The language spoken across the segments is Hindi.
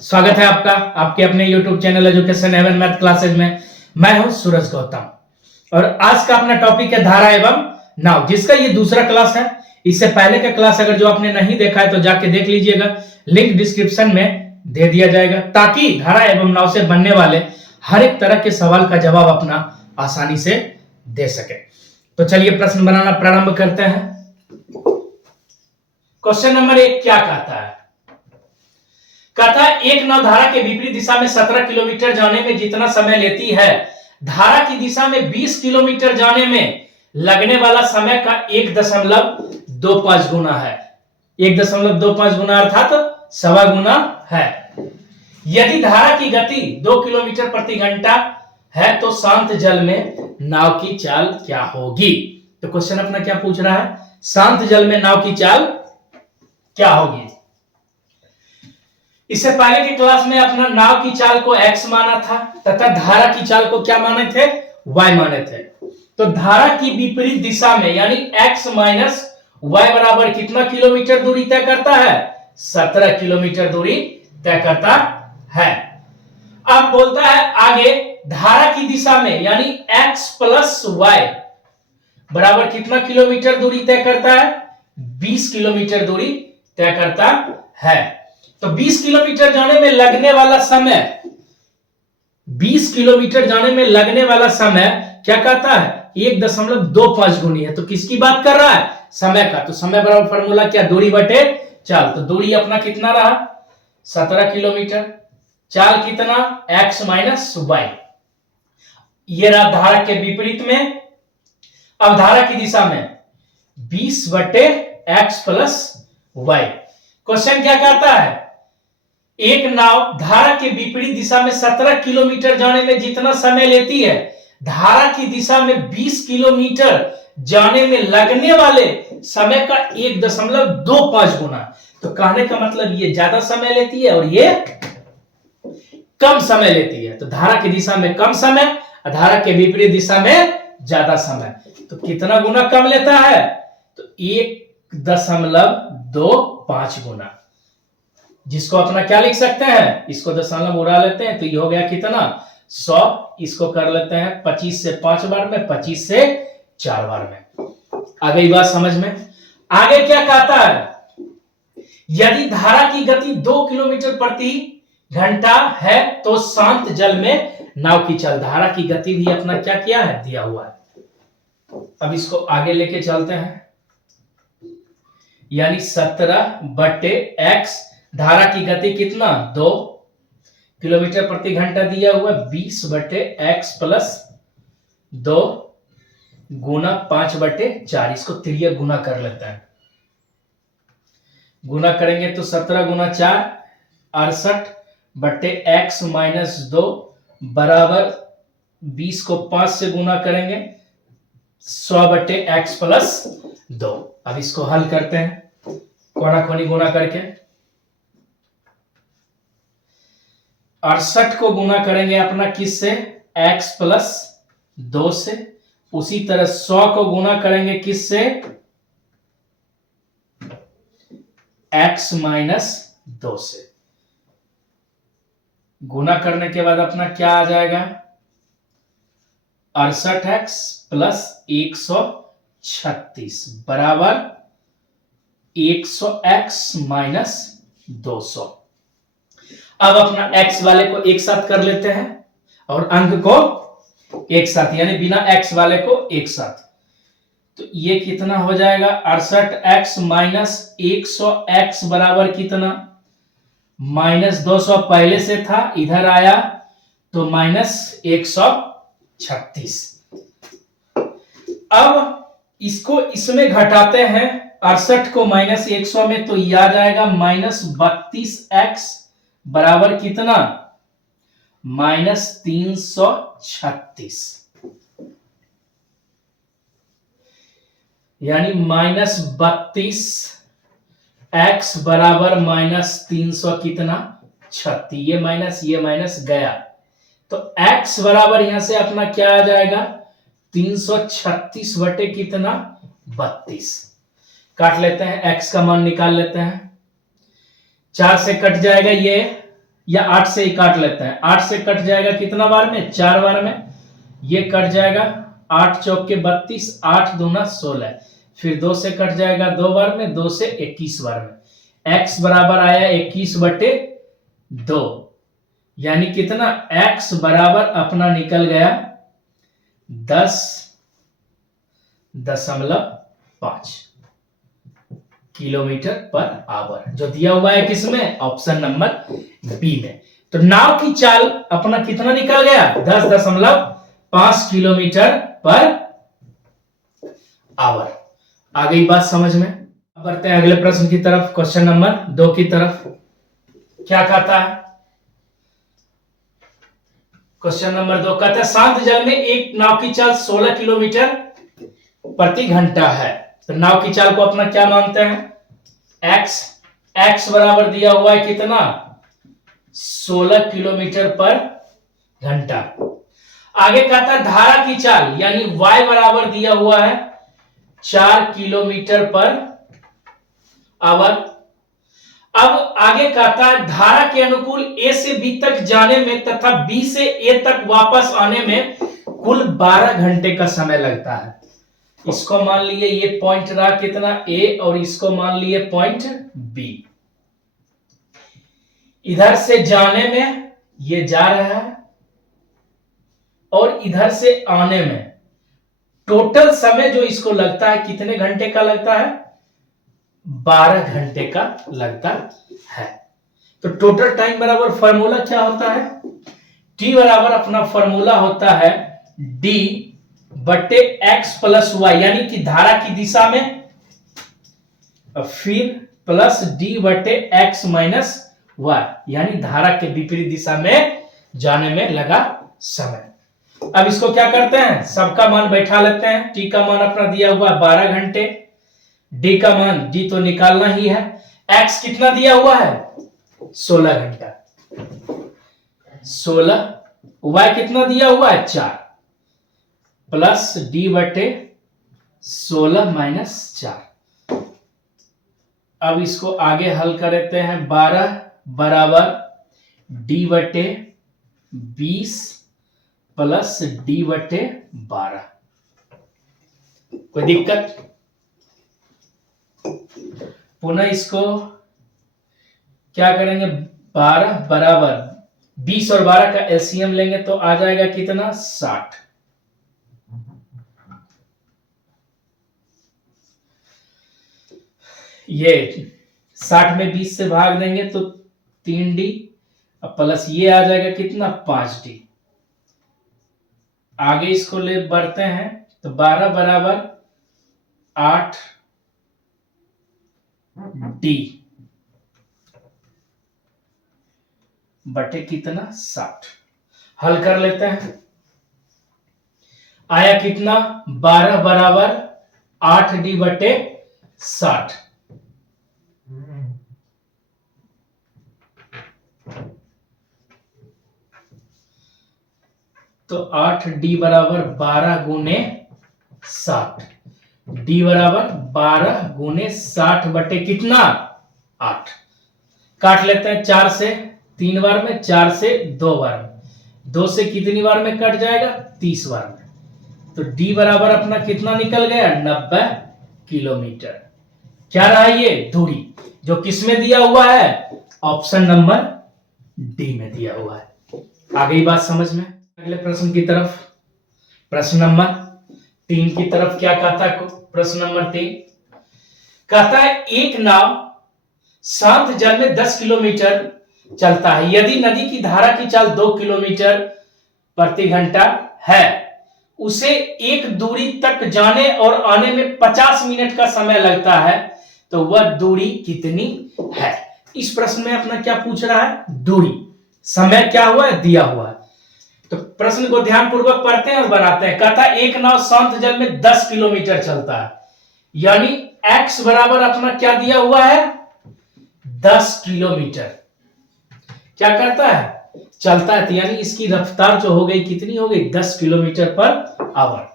स्वागत है आपका आपके अपने YouTube चैनल एजुकेशन एवं मैथ क्लासेज में। मैं हूं सूरज गौतम और आज का अपना टॉपिक है धारा एवं नाव, जिसका ये दूसरा क्लास है। इससे पहले का क्लास अगर जो आपने नहीं देखा है तो जाके देख लीजिएगा, लिंक डिस्क्रिप्शन में दे दिया जाएगा, ताकि धारा एवं नाव से बनने वाले हर एक तरह के सवाल का जवाब अपना आसानी से दे सके। तो चलिए प्रश्न बनाना प्रारंभ करते हैं। क्वेश्चन नंबर 1 क्या कहता है? कहता है एक नाव धारा के विपरीत दिशा में 17 किलोमीटर जाने में जितना समय लेती है, धारा की दिशा में 20 किलोमीटर जाने में लगने वाला समय का 1.25 गुना है। 1.25 गुना अर्थात सवा गुना है। यदि धारा की गति 2 किलोमीटर प्रति घंटा है तो शांत जल में नाव की चाल क्या होगी? तो क्वेश्चन अपना क्या पूछ रहा है? शांत जल में नाव की चाल क्या होगी? इससे पहले की क्लास में अपना नाव की चाल को x माना था तथा धारा की चाल को क्या माने थे? y माने थे। तो धारा की विपरीत दिशा में यानी x माइनस y बराबर कितना किलोमीटर दूरी तय करता है? 17 किलोमीटर दूरी तय करता है। अब बोलता है आगे धारा की दिशा में यानी x प्लस y बराबर कितना किलोमीटर दूरी तय करता है? 20 किलोमीटर दूरी तय करता है। तो 20 किलोमीटर जाने में लगने वाला समय 20 किलोमीटर जाने में लगने वाला समय क्या कहता है? 1.25 गुनी है। तो किसकी बात कर रहा है? समय का। तो समय बराबर फॉर्मूला क्या? दूरी बटे चाल। तो दूरी अपना कितना रहा? 17 किलोमीटर। चाल कितना? x minus y। ये रहा धारा के विपरीत में। अब धारा की दिशा में 20 बटे x प्लस y। क्वेश्चन क्या कहता है? एक नाव धारा के विपरीत दिशा में 17 किलोमीटर जाने में जितना समय लेती है, धारा की दिशा में 20 किलोमीटर जाने में लगने वाले समय का 1.25 गुना। तो कहने का मतलब ये ज्यादा समय लेती है और ये कम समय लेती है। तो धारा की दिशा में कम समय, धारा के विपरीत दिशा में ज्यादा समय। तो कितना गुना कम लेता है? तो 1.25 गुना। जिसको अपना क्या लिख सकते हैं? इसको दशमलव उड़ा लेते हैं तो ये हो गया कितना? 100। इसको कर लेते हैं 25 से 5 बार में, 25 से 4 बार में। आ गई बात समझ में? आगे क्या कहता है? यदि धारा की गति 2 किलोमीटर प्रति घंटा है तो शांत जल में नाव की चाल। धारा की गति भी अपना क्या किया है? दिया हुआ है। अब इसको आगे लेके चलते हैं। यानी 17 बटे x, धारा की गति कितना? 2 किलोमीटर प्रति घंटा दिया हुआ। 20 बटे x प्लस 2 गुना 5 बटे 4। इसको तिर्यक गुना कर लेते हैं। गुना करेंगे तो 17 गुना 4 68 बटे x माइनस 2 बराबर 20 को 5 से गुना करेंगे 100 बटे x प्लस 2। अब इसको हल करते हैं कोना कोनी गुना करके। 68 को गुना करेंगे अपना किससे? x प्लस 2 से। उसी तरह 100 को गुना करेंगे किससे? x माइनस 2 से। गुना करने के बाद अपना क्या आ जाएगा? 68x प्लस 136 बराबर 100x माइनस 200। अब अपना x वाले को एक साथ कर लेते हैं और अंक को एक साथ, यानी बिना x वाले को एक साथ। तो ये कितना हो जाएगा? 68x माइनस 100x बराबर कितना? माइनस 200 पहले से था, इधर आया तो माइनस 136। अब इसको इसमें घटाते हैं 68 को माइनस 100 में, तो यह आ जाएगा माइनस 32x बराबर कितना? माइनस 336। यानी माइनस 32x बराबर माइनस 300 कितना? 36। ये माइनस गया तो x बराबर यहां से अपना क्या आ जाएगा? 336 बटे कितना? 32। काट लेते हैं, x का मान निकाल लेते हैं। 4 से कट जाएगा या 8 से ही काट लेते हैं। 8 से कट जाएगा कितना बार में, 4 बार में। ये कट जाएगा 8 चौक के 32, 8 दूना 16। फिर 2 से कट जाएगा 2 बार में, 2 से 21 बार में। x बराबर आया 21/2, यानी कितना, x बराबर अपना निकल गया 10.5 किलोमीटर पर आवर, जो दिया हुआ है किसमें, ऑप्शन नंबर बी में। तो नाव की चाल अपना कितना निकल गया, 10.5 किलोमीटर पर आवर। आ गई बात समझ में। अब बढ़ते हैं अगले प्रश्न की तरफ, क्वेश्चन नंबर 2 की तरफ। क्या कहता है क्वेश्चन नंबर 2? कहता है शांत जल में एक नाव की चाल 16 किलोमीटर प्रति घंटा है। तो नाव की चाल को अपना क्या मानते हैं, x बराबर दिया हुआ है कितना, 16 किलोमीटर पर घंटा। आगे कहता है धारा की चाल यानी y बराबर दिया हुआ है 4 किलोमीटर पर आवर। अब आगे कहता है धारा के अनुकूल a से b तक जाने में तथा b से a तक वापस आने में कुल 12 घंटे का समय लगता है। इसको मान लिए ये पॉइंट रहा कितना, a, और इसको मान लिए पॉइंट b। इधर से जाने में ये जा रहा है और इधर से आने में टोटल समय जो इसको लगता है कितने घंटे का लगता है, 12 घंटे का लगता है। तो टोटल टाइम बराबर फॉर्मूला क्या होता है, t बराबर अपना फॉर्मूला होता है d बटे x प्लस y, यानी कि धारा की दिशा में, फिर प्लस d बटे x माइनस y, यानी धारा के विपरीत दिशा में जाने में लगा समय। अब इसको क्या करते हैं, सबका मान बैठा लेते हैं। t का मान अपना दिया हुआ 12 घंटे, d का मान d तो निकालना ही है, x कितना दिया हुआ है 16 घंटा, 16, y कितना दिया हुआ है 4, प्लस d बटे 16 माइनस 4। अब इसको आगे हल कर देते हैं, 12 बराबर d बटे 20 प्लस d बटे 12। कोई दिक्कत? पुनः इसको क्या करेंगे, 12 बराबर 20 और 12 का एलसीएम लेंगे तो आ जाएगा कितना, 60। ये 60 में 20 से भाग देंगे तो 3d, प्लस ये आ जाएगा कितना, 5d। आगे इसको ले बढ़ते हैं तो 12 बराबर 8d बटे कितना, 60। हल कर लेते हैं, आया कितना, 12 बराबर 8d बटे 60। तो 8d बराबर 12 गुने 60, d बराबर 12 गुने 60 बटे कितना, 8। काट लेते हैं 4 से 3 बार में, 4 से 2 बार में, 2 से कितनी बार में कट जाएगा, 30 बार में। तो d बराबर अपना कितना निकल गया, 90 किलोमीटर। क्या रहा ये दूरी, जो किस में दिया हुआ है, ऑप्शन नंबर डी में दिया हुआ है। आ गई बात समझ में। अगले प्रश्न की तरफ, प्रश्न नंबर 3 की तरफ क्या कहता है, प्रश्न नंबर 3 कहता है एक नाव शांत जल में 10 किलोमीटर चलता है, यदि नदी की धारा की चाल 2 किलोमीटर प्रति घंटा है, उसे एक दूरी तक जाने और आने में 50 मिनट का समय लगता है, तो वह दूरी कितनी है। इस प्रश्न में अपना क्या पूछ रहा है, दूरी, समय क्या हुआ है, दिया हुआ है। तो प्रश्न को ध्यान पूर्वक पढ़ते हैं और बनाते हैं। कहता है एक नाव शांत जल में 10 किलोमीटर चलता है, यानी x बराबर अपना क्या दिया हुआ है, 10 किलोमीटर क्या करता है, चलता है। तो यानी इसकी रफ्तार जो हो गई कितनी हो गई, 10 किलोमीटर पर आवर।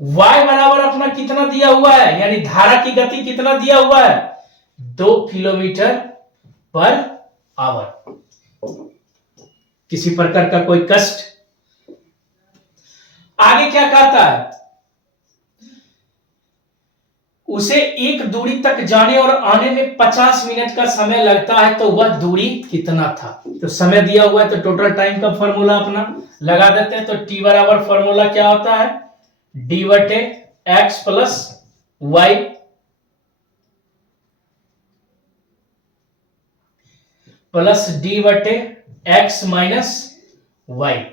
y बराबर अपना कितना दिया हुआ है, यानी धारा की गति कितना दिया हुआ है, 2 किलोमीटर पर आवर। किसी प्रकार का कोई कष्ट। आगे क्या कहता है, उसे एक दूरी तक जाने और आने में 50 मिनट का समय लगता है, तो वह दूरी कितना था। तो समय दिया हुआ है तो टोटल टाइम का फॉर्मूला अपना लगा देते हैं। तो टी बराबर फॉर्मूला क्या होता है, डी बटे X plus Y plus D बटे एक्स माइनस वाई।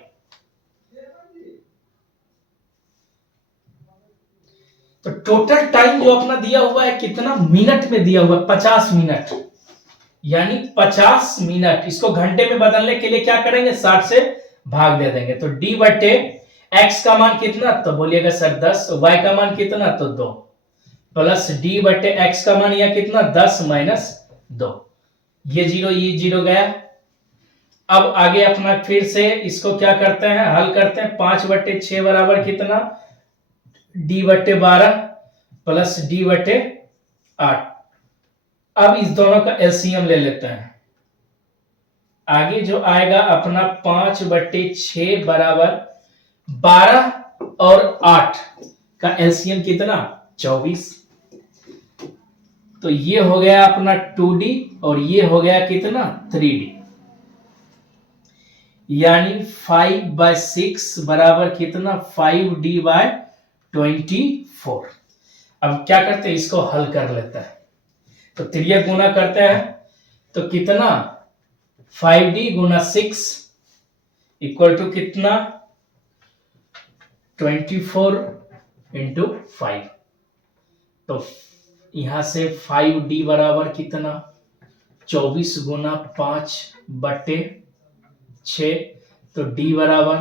तो टोटल टाइम जो अपना दिया हुआ है कितना मिनट में दिया हुआ है, 50 मिनट, यानी 50 मिनट। इसको घंटे में बदलने के लिए क्या करेंगे, 60 से भाग दे देंगे। तो d बटे एक्स का मान कितना, तो बोलिएगा सर 10, y का मान कितना, तो 2, प्लस d बटे एक्स का मान यह कितना 10 माइनस 2। ये जीरो गया। अब आगे अपना फिर से इसको क्या करते हैं, हल करते हैं। 5 बटे 6 बराबर कितना, डी बटे 12 प्लस डी बटे 8। अब इस दोनों का एलसीएम ले लेते हैं। आगे जो आएगा अपना 5 बटे 6 बराबर 12 और 8 का एलसीएम कितना, 24। तो ये हो गया अपना 2D और ये हो गया कितना 3D, यानी 5/6 बराबर कितना 5D बाय 24। अब क्या करते हैं, इसको हल कर लेते हैं। तो त्रिया गुना करते हैं तो कितना 5D गुना 6 इक्वल टू कितना 24 इंटू 5। तो यहां से 5D बराबर कितना 24 गुना 5 बटे 6। तो D बराबर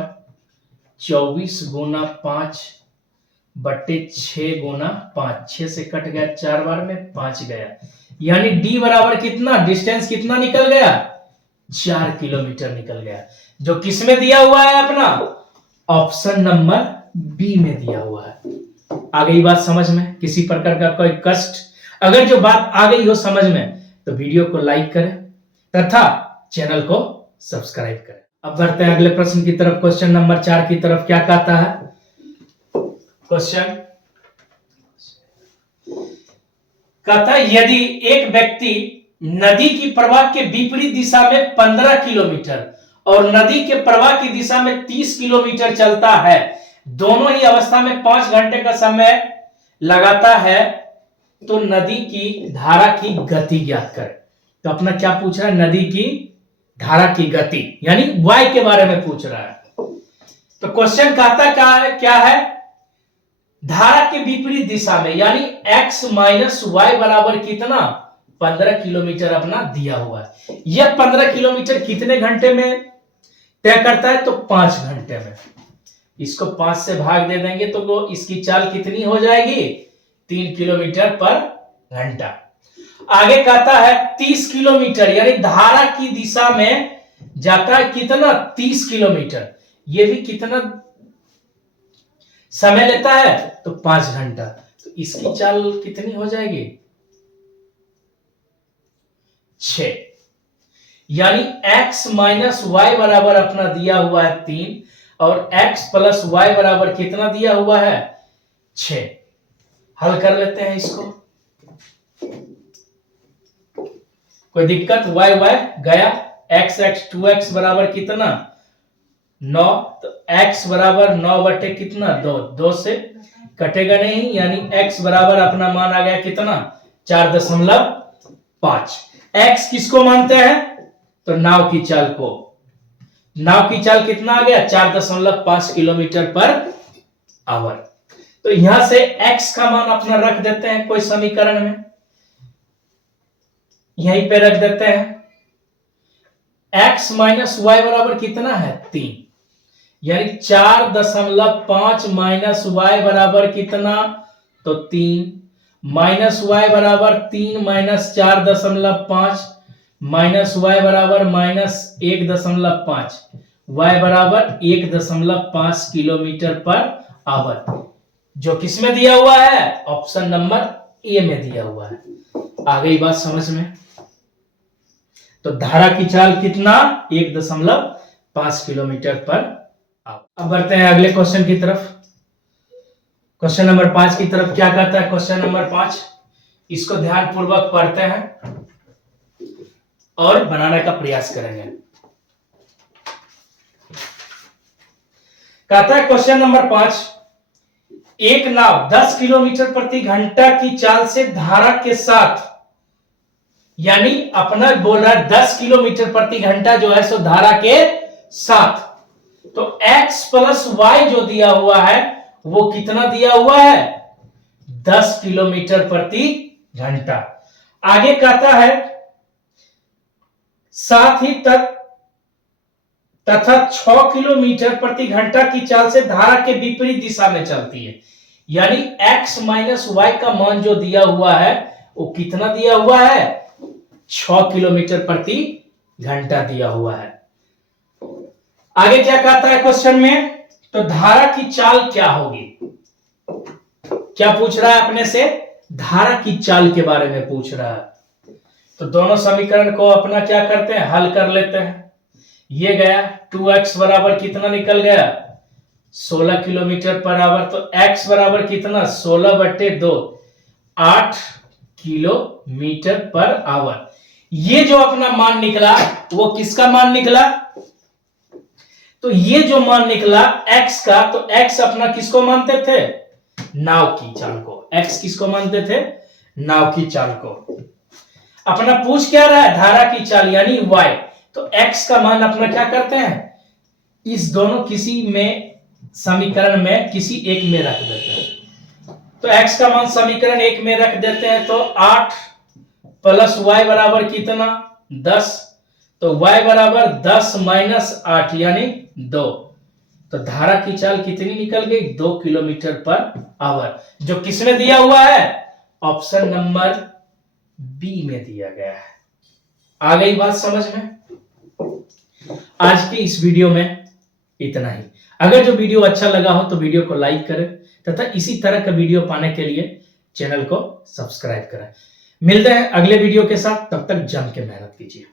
24 गुना 5 बटे 6 गुना 5, 6 से कट गया 4 बार में 5 गया, यानी D बराबर कितना, डिस्टेंस कितना निकल गया 4 किलोमीटर निकल गया, जो किस में दिया हुआ है अपना ऑप्शन नंबर बी में दिया हुआ है। आ गई बात समझ में, किसी प्रकार का कोई कष्ट। अगर जो बात आ गई हो समझ में तो वीडियो को लाइक करें तथा चैनल को सब्सक्राइब करें। अब बढ़ते हैं अगले प्रश्न की तरफ, क्वेश्चन नंबर 4 की तरफ। क्या कहता है क्वेश्चन, कहता है यदि एक व्यक्ति नदी की प्रवाह के विपरीत दिशा में 15 किलोमीटर और नदी के प्रवाह की दिशा में 30 किलोमीटर चलता है, दोनों ही अवस्था में 5 घंटे का समय लगाता है, तो नदी की धारा की गति ज्ञात करें। तो अपना क्या पूछ रहा है, नदी की धारा की गति, यानी y के बारे में पूछ रहा है। तो क्वेश्चन कहता क्या है, धारा के विपरीत दिशा में, यानी x माइनस वाई बराबर कितना 15 किलोमीटर अपना दिया हुआ है। यह 15 किलोमीटर कितने घंटे में तय करता है, तो 5 घंटे में। इसको 5 से भाग दे देंगे तो वो इसकी चाल कितनी हो जाएगी 3 किलोमीटर पर घंटा। आगे कहता है 30 किलोमीटर, यानी धारा की दिशा में जाता है कितना 30 किलोमीटर, ये भी कितना समय लेता है, तो 5 घंटा। तो इसकी चाल कितनी हो जाएगी 6, यानी x माइनस वाई बराबर अपना दिया हुआ है 3 और x प्लस वाई बराबर कितना दिया हुआ है 6। हल कर लेते हैं इसको, कोई दिक्कत, y गया, x 2x बराबर कितना 9, तो x बराबर 9 बटे कितना 2, 2 से कटेगा नहीं, यानी x बराबर अपना मान आ गया कितना 4.5। x किसको मानते हैं, तो नाव की चाल को। नाव की चाल कितना आ गया 4.5 किलोमीटर पर आवर। तो यहां से x का मान अपना रख देते हैं कोई समीकरण में, यहीं पे रख देते हैं। x माइनस वाई बराबर कितना है 3, यानी 4.5 माइनस वाई बराबर कितना, तो 3, माइनस वाई बराबर 3 माइनस 4.5 माइनस वाई बराबर माइनस 1.5, वाई बराबर 1.5 किलोमीटर पर आवर, जो किसमें दिया हुआ है ऑप्शन नंबर ए में दिया हुआ है। आ गई बात समझ में। तो धारा की चाल कितना 1.5 किलोमीटर पर आवर। अब बढ़ते हैं अगले क्वेश्चन की तरफ। क्वेश्चन नंबर 5 की तरफ क्या कहता है क्वेश्चन नंबर 5, इसको ध्यान पूर्वक पढ़ते हैं और बनाने का प्रयास करेंगे। कहता है क्वेश्चन नंबर 5, एक नाव 10 किलोमीटर प्रति घंटा की चाल से धारा के साथ, यानी अपना बोल रहा है 10 किलोमीटर प्रति घंटा जो है सो धारा के साथ, तो x प्लस y जो दिया हुआ है वो कितना दिया हुआ है 10 किलोमीटर प्रति घंटा। आगे कहता है साथ ही तथा 6 किलोमीटर प्रति घंटा की चाल से धारा के विपरीत दिशा में चलती है, यानी x माइनस y का मान जो दिया हुआ है वो कितना दिया हुआ है 6 किलोमीटर प्रति घंटा दिया हुआ है। आगे क्या कहता है क्वेश्चन में, तो धारा की चाल क्या होगी, क्या पूछ रहा है अपने से, धारा की चाल के बारे में पूछ रहा है। तो दोनों समीकरण को अपना क्या करते हैं हल कर लेते हैं। ये गया 2x बराबर कितना निकल गया 16 किलोमीटर पर आवर, तो x बराबर कितना 16/2 8 किलोमीटर पर आवर। ये जो अपना मान निकला वो किसका मान निकला, तो ये जो मान निकला x का, तो x अपना किसको मानते थे नाव की चाल को, x किसको मानते थे नाव की चाल को। अपना पूछ क्या रहा है धारा की चाल यानी y, तो x का मान अपना क्या करते हैं इस दोनों किसी में समीकरण में किसी एक में रख देते हैं। तो x का मान समीकरण एक में रख देते हैं, तो 8 प्लस y बराबर कितना 10, तो y बराबर 10 माइनस 8 यानी 2, तो धारा की चाल कितनी निकल गई 2 किलोमीटर पर आवर, जो किसमें दिया हुआ है ऑप्शन नंबर बी में दिया गया है। आ गई बात समझ में। आज की इस वीडियो में इतना ही। अगर जो वीडियो अच्छा लगा हो तो वीडियो को लाइक करें तथा इसी तरह का वीडियो पाने के लिए चैनल को सब्सक्राइब करें। मिलते हैं अगले वीडियो के साथ, तब तक जम के मेहनत कीजिए।